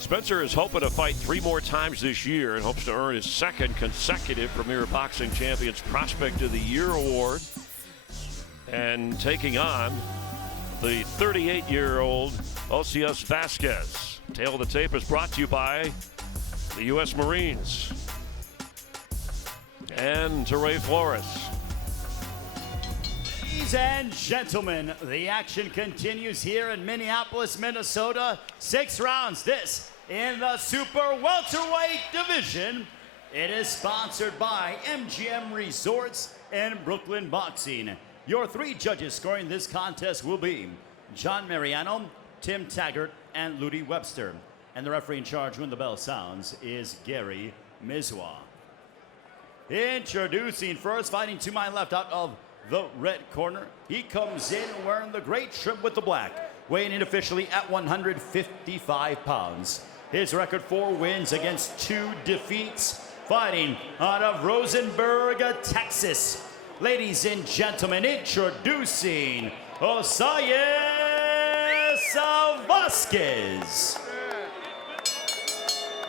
Spencer is hoping to fight 3 more times this year and hopes to earn his 2nd consecutive Premier Boxing Champions Prospect of the Year award. And taking on the 38-year-old Osias Vasquez. Tail of the tape is brought to you by the U.S. Marines and Teray Flores. Ladies and gentlemen, the action continues here in Minneapolis, Minnesota. 6 rounds, this in the super welterweight division. It is sponsored by MGM Resorts and Brooklyn Boxing. Your 3 judges scoring this contest will be John Mariano, Tim Taggart, and Ludi Webster. And the referee in charge when the bell sounds is Gary Miezwa. Introducing first, fighting to my left out of the red corner. He comes in wearing the great trim with the black, weighing in officially at 155 pounds. His record 4 wins against 2 defeats. Fighting out of Rosenberg, Texas. Ladies and gentlemen, introducing Osias Vasquez.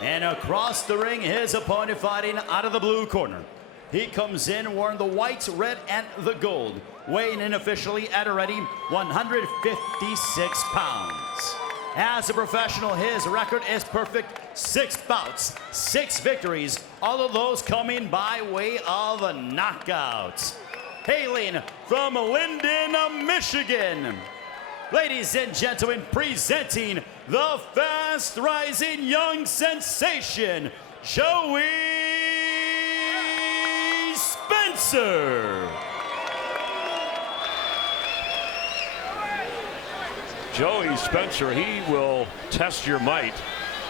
And across the ring, his opponent fighting out of the blue corner. He comes in wearing the white, red, and the gold, weighing in officially at already 156 pounds. As a professional, his record is perfect. 6 bouts, 6 victories, all of those coming by way of knockouts. Hailing from Linden, Michigan. Ladies and gentlemen, presenting the fast-rising young sensation, Joey Spencer. Joey Spencer, he will test your might.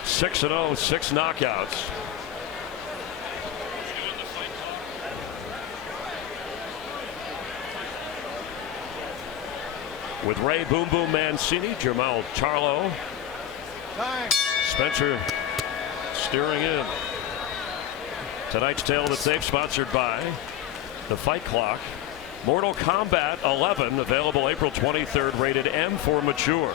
6-0, 6 knockouts. With Ray Boom Boom Mancini, Jamal Charlo. Spencer steering in. Tonight's Tail of the Tape sponsored by the Fight Clock. Mortal Kombat 11, available April 23rd, rated M for mature.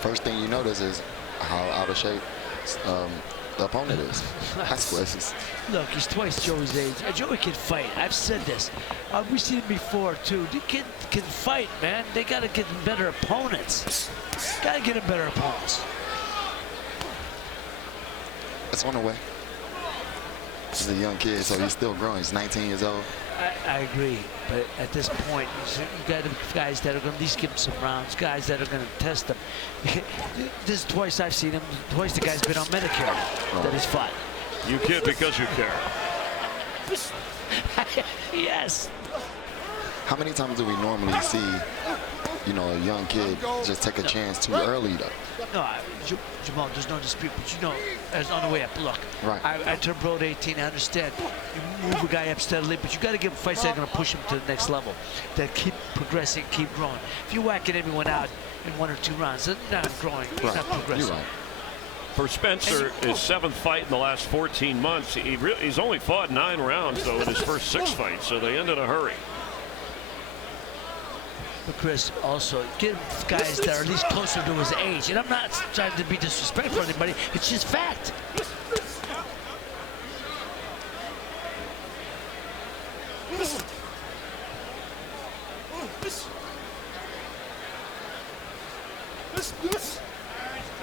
First thing you notice is how out of shape the opponent is. That's what it is. Look, he's twice Joey's age. Joey can fight. I've said this. We've seen it before, too. The kid can fight, man. They got to get him better opponents. Got to get him better opponents. It's on the way. He's a young kid, so he's still growing. He's 19 years old. I agree, but at this point, you got guys that are going to at least give him some rounds, guys that are going to test him. This is twice I've seen him, twice the guy's been on Medicare that he's fought. You kid because you care. Yes. How many times do we normally see, you know, a young kid just take a chance too early, though? No, Jamal, there's no dispute, but you know, as on the way up, look, right. I turned pro at 18, I understand. You move a guy up steadily, but you got to give him fights that are going to push him to the next level, that keep progressing, keep growing. If you're whacking everyone out in 1 or 2 rounds, they're not growing, right. not progressing. You're right. For Spencer, his 7th fight in the last 14 months. He's only fought 9 rounds, though, in his first 6 fights, so they end in a hurry. But Chris, also, get guys that are at least closer to his age. And I'm not trying to be disrespectful to anybody. It's just fact.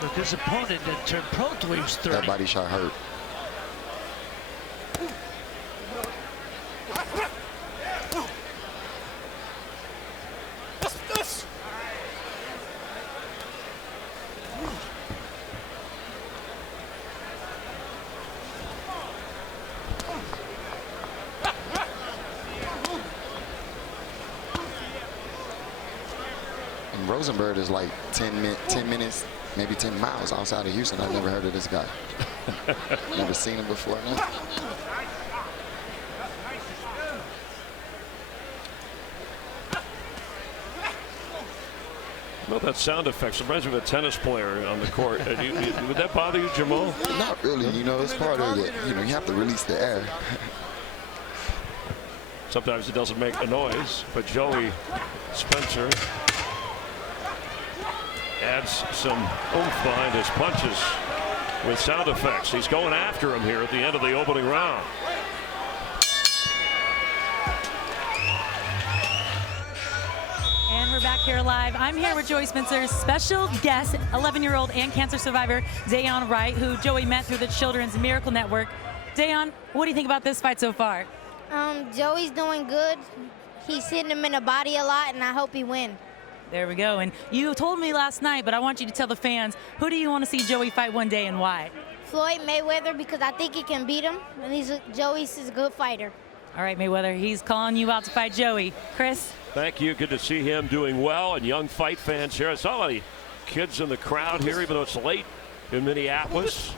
Look, his opponent that turned pro to when he was 30. That body shot hurt. And Rosenberg is like 10 minutes, maybe 10 miles outside of Houston. I've never heard of this guy. Never seen him before. No? Well, that sound effect reminds me of a tennis player on the court. Would that bother you, Jamal? Not really. You know, it's part of it. You know, you have to release the air. Sometimes it doesn't make a noise, but Joey Spencer adds some oomph behind his punches with sound effects. He's going after him here at the end of the opening round. And we're back here live. I'm here with Joey Spencer's special guest, 11-year-old and cancer survivor, Dayon Wright, who Joey met through the Children's Miracle Network. Dayon, what do you think about this fight so far? Joey's doing good. He's hitting him in the body a lot, and I hope he wins. There we go. And you told me last night, but I want you to tell the fans, who do you want to see Joey fight one day and why? Floyd Mayweather, because I think he can beat him, and Joey's a good fighter. All right, Mayweather, he's calling you out to fight Joey. Chris? Thank you. Good to see him doing well, and young fight fans here. I saw a lot of kids in the crowd here, even though it's late in Minneapolis.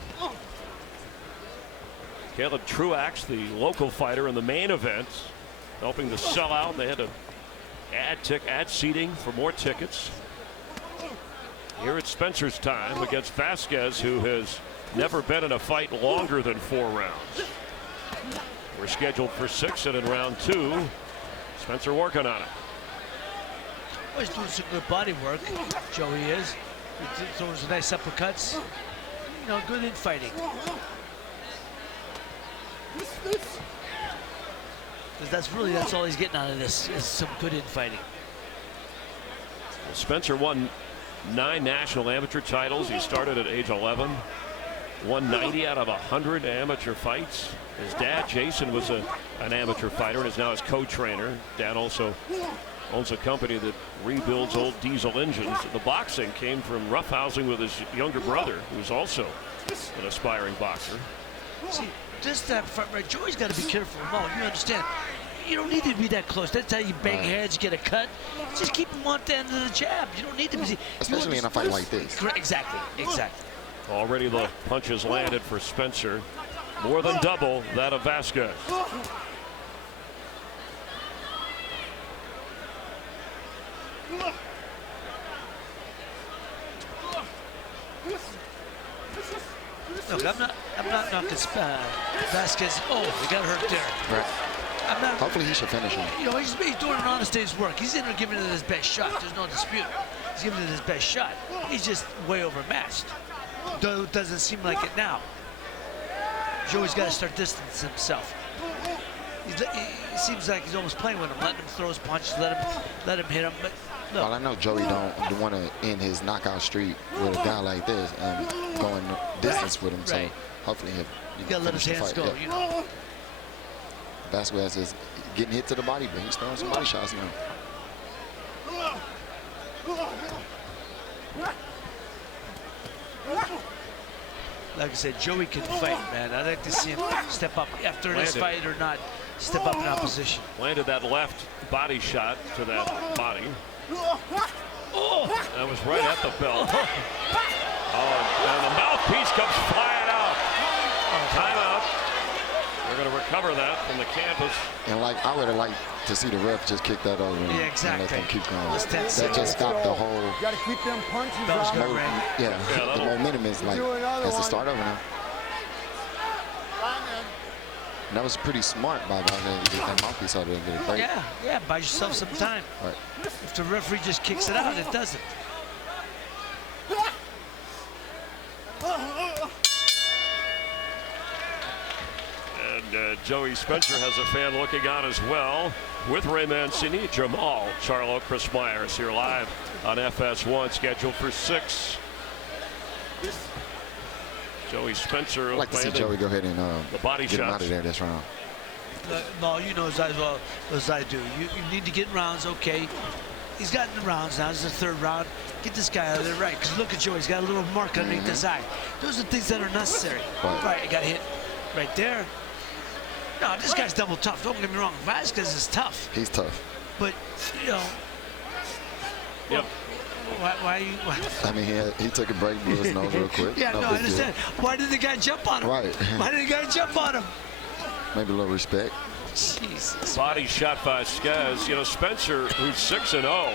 Caleb Truax, the local fighter in the main event, helping to sell out. They had to add seating for more tickets. Here it's Spencer's time against Vasquez, who has never been in a fight longer than 4 rounds. We're scheduled for 6, and in round 2, Spencer working on it. Well, he's doing some good body work. Joey is. He's throwing some nice uppercuts. You know, good in fighting. Because that's all he's getting out of this, is some good infighting. Spencer won 9 national amateur titles. He started at age 11. Won 90 out of 100 amateur fights. His dad, Jason, was an amateur fighter and is now his co-trainer. Dad also owns a company that rebuilds old diesel engines. The boxing came from roughhousing with his younger brother, who's also an aspiring boxer. See, just that front right, Joey's got to be careful. No, you understand. You don't need to be that close. That's how you bang heads, get a cut. Just keep him on the end of the jab. You don't need to be. Especially in a fight like this. Exactly. Already the punches landed for Spencer. More than double that of Vasquez. Look, I'm not knocking Vasquez. Oh, he got hurt there. Right. I'm not. Hopefully he should finish him. You know, he's doing an honest day's work. He's in there giving it his best shot. There's no dispute. He's giving it his best shot. He's just way overmatched. Though doesn't seem like it now. Joey's got to start distancing himself. He seems like he's almost playing with him, letting him throw his punches, let him hit him. But look. Well, I know Joey don't want to end his knockout streak with a guy like this and going distance with him. So hopefully he'll gotta let his hands go. You know. Vasquez is getting hit to the body, but he's throwing some body shots now. Like I said, Joey can fight, man. I'd like to see him step up after this fight or not. Step up in opposition. Landed that left body shot to that body. Oh, that was right at the belt. Oh, and the mouthpiece comes flying out. Timeout. They're going to recover that from the canvas. And I would have liked to see the ref just kick that over and let them keep going. That just stopped the whole. You got to keep them punches out. The momentum is has to start over now. And that was pretty smart by Vasquez to get that mouthpiece out there and get it break. Yeah, buy yourself some time. Right. If the referee just kicks it out, it doesn't. And Joey Spencer has a fan looking on as well with Ray Mancini, Jamal, Charlo, Chris Myers here live on FS1, scheduled for 6. Joey Spencer. I'd like to see Joey go ahead and the body get him shots out of there this round. No, you know as well as I do. You need to get in rounds, okay. He's got in the rounds now. This is the 3rd round. Get this guy out of there, right? Because look at Joey. He's got a little mark underneath his eye. Those are things that are necessary. Right, he got hit right there. No, this guy's double tough. Don't get me wrong. Vasquez is tough. He's tough. But, you know. Yep. Why? I mean, he took a break, blew his nose real quick. Yeah, no, I understand. Why did the guy jump on him? Right. Why did the guy jump on him? Maybe a little respect. Jesus. Body shot by Vasquez. You know, Spencer, who's 6-0,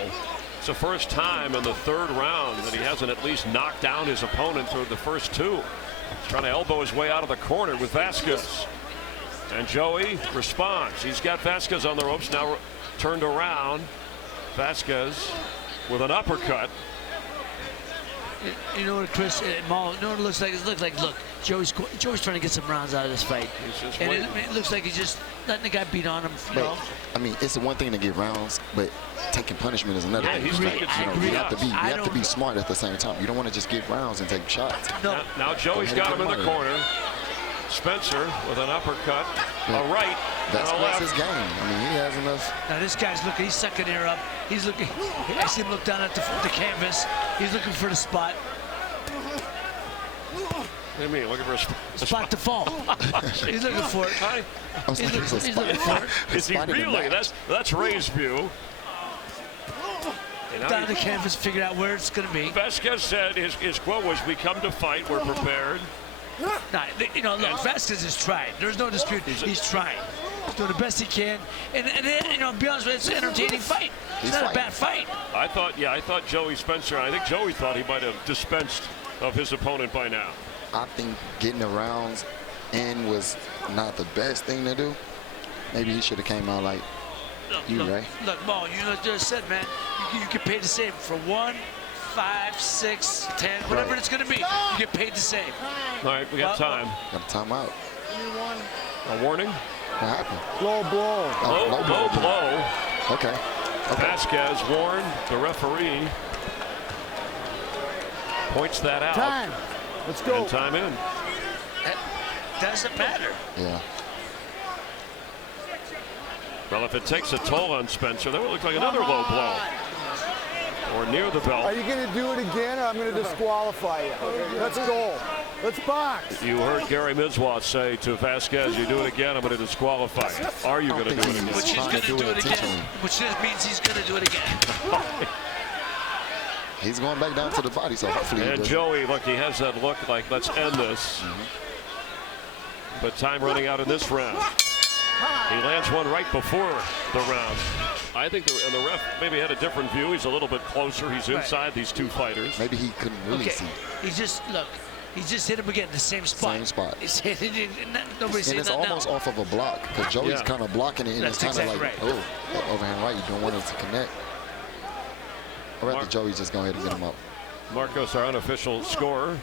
it's the first time in the 3rd round that he hasn't at least knocked down his opponent through the first 2. He's trying to elbow his way out of the corner with Vasquez. And Joey responds. He's got Vasquez on the ropes now, turned around. Vasquez with an uppercut. You know what, Chris? Maul, you know what it looks like? It looks like, look, Joey's trying to get some rounds out of this fight. And it looks like he's just letting the guy beat on him. You know? I mean, it's one thing to get rounds, but taking punishment is another thing. You have to be smart at the same time. You don't want to just get rounds and take shots. No. Now Joey's got him in the corner. Spencer with an uppercut, a right, that's his game. I mean, he has enough. Now this guy's looking, he's sucking air up. He's looking, I see him look down at the canvas. He's looking for the spot. What do you mean, looking for a spot to fall? He's looking for it. He's looking for it. Is he really? That's Ray's view. Down the canvas, figure out where it's going to be. Vasquez said his quote was, "We come to fight, we're prepared." Nah, you know, look, Vasquez is trying. There's no dispute. He's trying. He's doing the best he can. And you know, to be honest with you, it's an entertaining fight. It's not a bad fight. I thought Joey Spencer, I think Joey thought he might have dispensed of his opponent by now. I think getting the rounds in was not the best thing to do. Maybe he should have came out like Ray. Look, Mo, you know, just said, man, you get paid the same for 1, 5, 6, 10, whatever it's going to be. You get paid the same. All right, we got time. Got a timeout. A warning? What happened? Low blow. Low blow. Okay. Vasquez warned the referee. Points that out. Time. Let's go. And time in. That doesn't matter. Yeah. Well, if it takes a toll on Spencer, that would look like another low blow. Or near the belt. Are you going to do it again, or I'm going to disqualify you? Let's go. Let's box. You heard Gary Miezwa say to Vasquez, "You do it again, I'm going to disqualify you." Are you going to do it again? Which he's going to do it again. Which means he's going to do it again. He's going back down to the body, so hopefully. And Joey, look, he has that look like, let's end this. But time running out in this round. He lands one right before the round. I think the ref maybe had a different view. He's a little bit closer. He's inside these two fighters. Maybe he couldn't really see. He just hit him again in the same spot. Same spot. He's hit it. Nobody's and it's almost off of a block because Joey's kind of blocking it, and That's it's kind of exactly like, right. oh, overhand right. You don't want it to connect. I'd rather Joey just go ahead and get him up. Marcos, our unofficial scorer.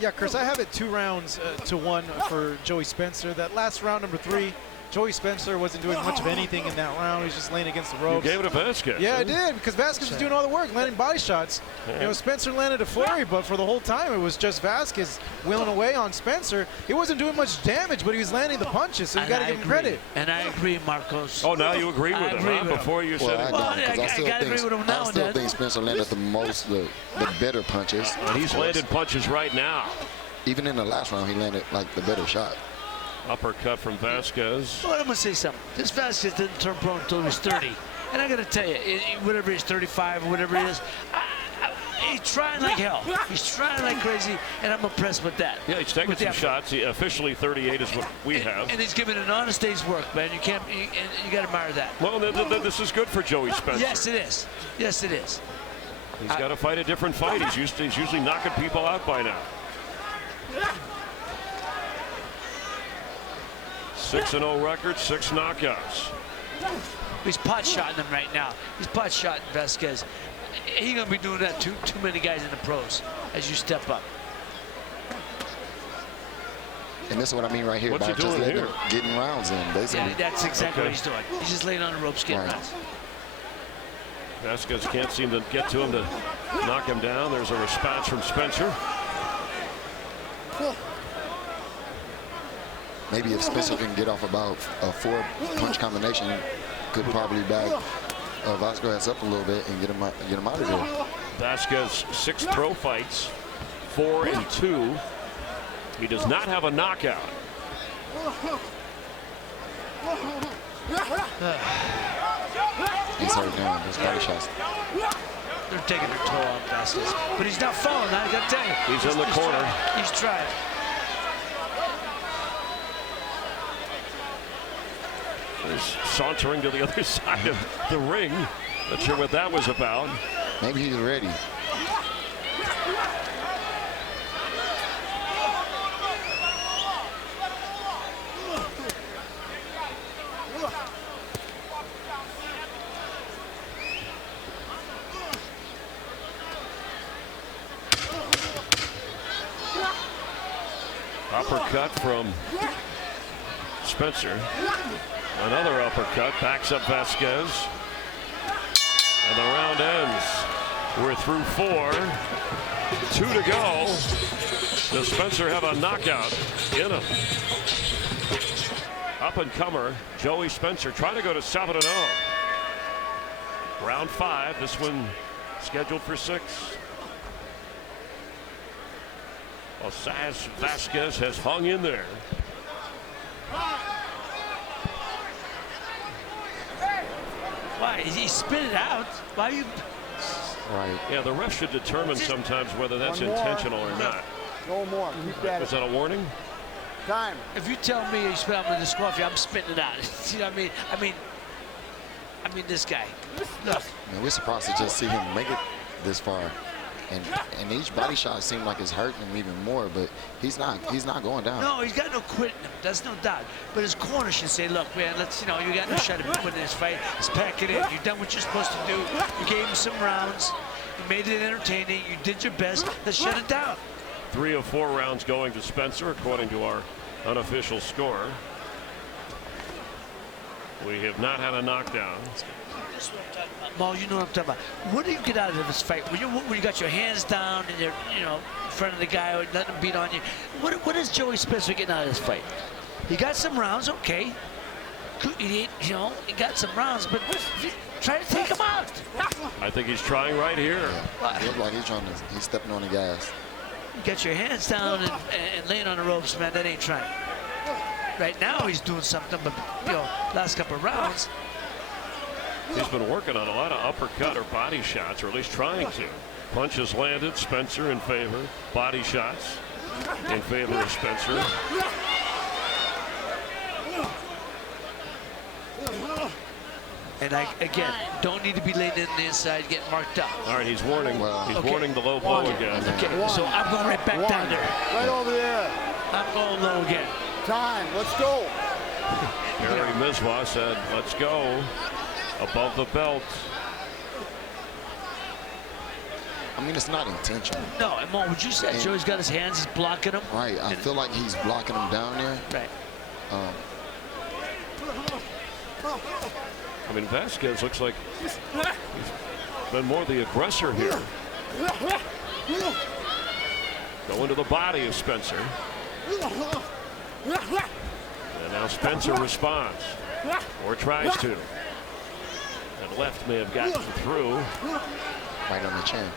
Yeah, Chris, I have it 2 rounds to 1 for Joey Spencer. That last round, number 3, Joey Spencer wasn't doing much of anything in that round. He was just laying against the ropes. You gave it to Vasquez. Yeah, I did, because Vasquez was doing all the work, landing body shots. You know, Spencer landed a flurry, but for the whole time, it was just Vasquez wheeling away on Spencer. He wasn't doing much damage, but he was landing the punches, so you got to give him credit. And I agree, Marcos. Oh, now you agree with him, huh? Before you said it. I still think Spencer landed the better punches. And he's landed punches right now. Even in the last round, he landed like the better shot. Uppercut from Vasquez. Well, I'm going to say something. This Vasquez didn't turn pro until he was 30. And I got to tell you, whatever he's 35 or whatever it is, he's trying like hell. He's trying like crazy, and I'm impressed with that. Yeah, he's taking some shots. He officially 38 is what we have. And he's giving an honest day's work, man. You got to admire that. Well, this is good for Joey Spencer. Yes, it is. Yes, it is. He's got to fight a different fight. He's usually knocking people out by now. 6-0 record, 6 knockouts. He's pot shotting them right now. He's pot shotting Vasquez. He's gonna be doing that too many guys in the pros as you step up. And this is what I mean right here by just getting rounds in, basically. Yeah, that's exactly what he's doing. He's just laying on the ropes, getting rounds. Vasquez can't seem to get to him to knock him down. There's a response from Spencer. Maybe if Spencer can get off about a 4-punch combination, could probably back Vasquez up a little bit and get him out of there. Vasquez 6 pro fights, 4 and 2. He does not have a knockout. He's hurt down. Those body shots. They're taking their toll on Vasquez, but he's not falling. I got to tell you, he's in the corner. He's trying. He's sauntering to the other side of the ring. Not sure what that was about. Maybe he's ready. uppercut from Spencer. Another uppercut backs up Vasquez. And the round ends. We're through 4. 2 to go. Does Spencer have a knockout in him? Up-and-comer Joey Spencer trying to go to 7-0. Round 5. This one scheduled for 6. Osias Vasquez has hung in there. Why? He spit it out. Why you? Right. Yeah, the ref should determine sometimes whether that's intentional or not. No more. Keep that. Is that a warning? Time. If you tell me you spit, I'm going to disqualify you. I'm spitting it out. You know what I mean? I mean this guy. Look. Man, we're surprised to just see him make it this far. And each body shot seemed like it's hurting him even more, but he's not going down. No, he's got no quit in him. That's no doubt. But his corner should say, look, man, you got no shot at winning this fight. Let's pack it in. You've done what you're supposed to do. You gave him some rounds. You made it entertaining. You did your best. Let's shut it down. 3 of 4 rounds going to Spencer, according to our unofficial score. We have not had a knockdown. Mo, you know what I'm talking about. What do you get out of this fight? When you got your hands down and you're, in front of the guy, or letting him beat on you. What is Joey Spencer getting out of this fight? He got some rounds, okay. He got some rounds, but try to take him out. I think he's trying right here. Yeah. It looked like he's stepping on the gas. You got your hands down and laying on the ropes, man. That ain't trying. Right now he's doing something, but last couple of rounds. He's been working on a lot of uppercut or body shots, or at least trying to. Punches landed. Spencer in favor. Body shots in favor of Spencer. And again, don't need to be laying in the inside, getting marked up. All right, he's warning. He's warning the low blow again. Okay, so I'm going right back down there. Right over there. I'm going low again. Time. Let's go. Gary Miezwa said, let's go. Above the belt. I mean, it's not intentional. No, and Mo, would you say Joey's got his hands, he's blocking him? Right. I feel like he's blocking him down there. Right. I mean, Vasquez looks like he's been more the aggressor here. Going to the body of Spencer. And now Spencer responds, or tries to. And left may have gotten through. Right on the chin.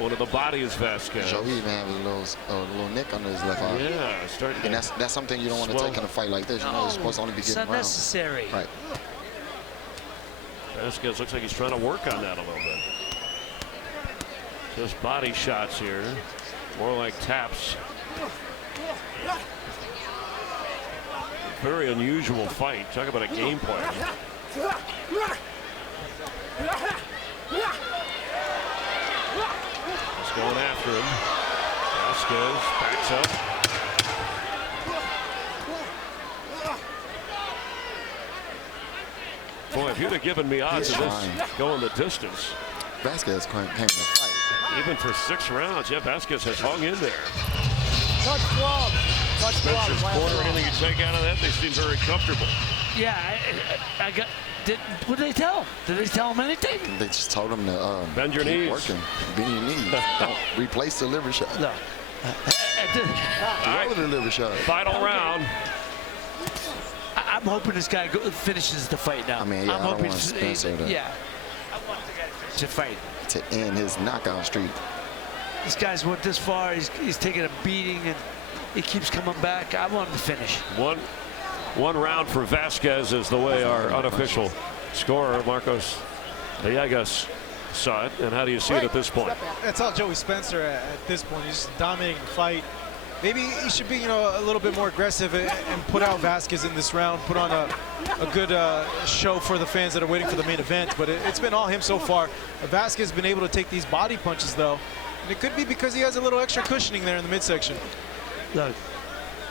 Going to the body is Vasquez. Joey even have a little nick under his left eye. Yeah, starting. And that's something you don't want to take in a fight like this. You're supposed to only be It's getting rounds. unnecessary. Right. Vasquez looks like he's trying to work on that a little bit. Just body shots here, more like taps. Very unusual fight. Talk about a game plan. Just going after him. Vasquez backs up. Boy, if you'd have given me odds of this going the distance. Vasquez came to fight. Even for 6 rounds, yeah, Vasquez has hung in there. Touch glove. Touch glove. Spencer's corner, anything you take out of that, they seem very comfortable. Yeah, what did they tell him? Did they tell him anything? They just told him to bend your keep knees. working. Bend your knees. Don't replace the liver shot. No. All the liver shot. Final round. I'm hoping this guy finishes the fight now. I mean, yeah, I'm I don't hoping want Spencer to, yeah. I want the guy to fight. to end his knockout streak. This guy's went this far. He's taking a beating and he keeps coming back. I want him to finish. One round for Vasquez is the way our unofficial scorer, Marcos Villegas, saw it. And how do you see it at this point? That's how Joey Spencer at this point. He's just dominating the fight. Maybe he should be, a little bit more aggressive and put out Vasquez in this round. Put on a good show for the fans that are waiting for the main event. But it's been all him so far. Vasquez has been able to take these body punches, though. And it could be because he has a little extra cushioning there in the midsection. Look,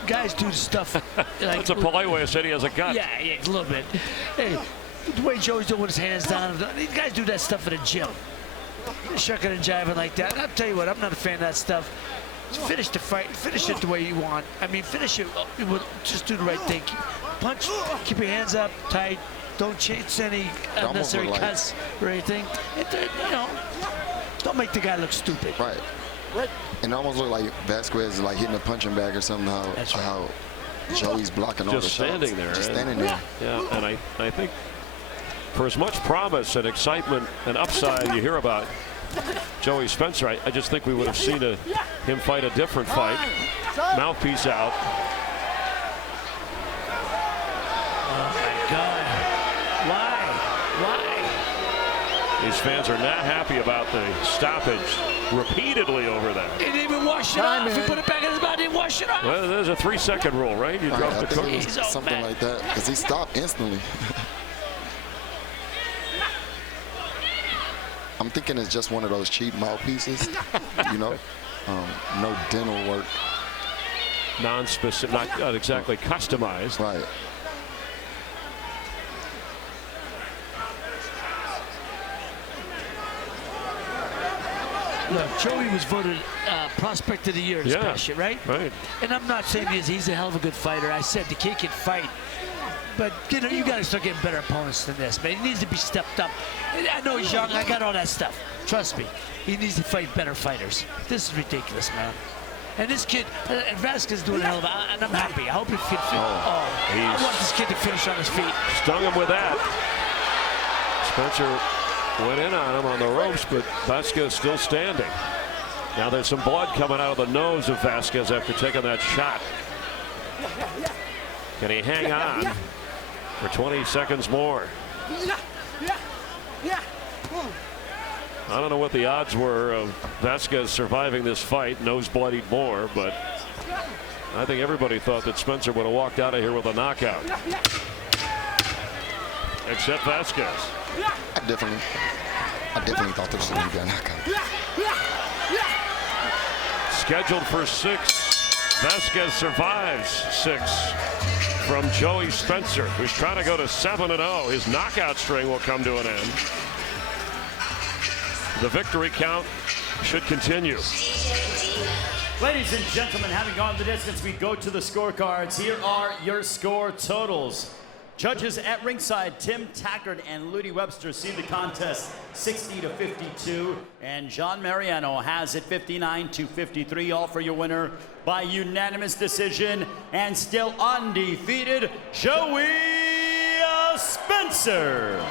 guys do stuff. That's a polite way of saying he has a gut. Yeah, a little bit. Hey, the way Joey's doing with his hands down, these guys do that stuff in the gym. shucking and jiving like that. And I'll tell you what, I'm not a fan of that stuff. Just finish the fight. Finish it the way you want. I mean, finish it. Just do the right thing. Punch. Keep your hands up tight. Don't chase any unnecessary cuts or anything. You know, don't make the guy look stupid. Right. And it almost looked like Vasquez is like hitting a punching bag or something. How Joey's blocking all the shots. Standing there. Just standing there. Yeah, and I think for as much promise and excitement and upside you hear about Joey Spencer, I just think we would have seen him fight a different fight. Mouthpiece out. Oh my God. Why? These fans are not happy about the stoppage repeatedly over there. He didn't even wash it off. He put it back in his mouth, didn't wash it off. Well, there's a 3-second rule, right? You drop the cookie. Something like that, because he stopped instantly. I'm thinking it's just one of those cheap mouthpieces, you know, no dental work. Non-specific, not exactly customized. Right. Look, Joey was voted Prospect of the Year this past year, right? Right. And I'm not saying he's a hell of a good fighter. I said the kid can fight. But, you know, you got to start getting better opponents than this, man. He needs to be stepped up. I know he's young. I got all that stuff. Trust me. He needs to fight better fighters. This is ridiculous, man. And this kid, Vasquez is doing a hell of a, and I'm happy. I hope he can I want this kid to finish on his feet. Stung him with that. Spencer went in on him on the ropes, but Vasquez still standing. Now there's some blood coming out of the nose of Vasquez after taking that shot. Can he hang on for 20 seconds more? I don't know what the odds were of Vasquez surviving this fight. Nose bloodied more, but I think everybody thought that Spencer would have walked out of here with a knockout. Except Vasquez. I definitely thought this was going to be a knockout. Scheduled for 6. Vasquez survives 6 from Joey Spencer, who's trying to go to 7-0. His knockout string will come to an end. The victory count should continue. Ladies and gentlemen, having gone the distance, we go to the scorecards. Here are your score totals. Judges at ringside, Tim Tackard and Ludi Webster see the contest 60-52, and John Mariano has it 59-53, all for your winner by unanimous decision, and still undefeated, Joey Spencer.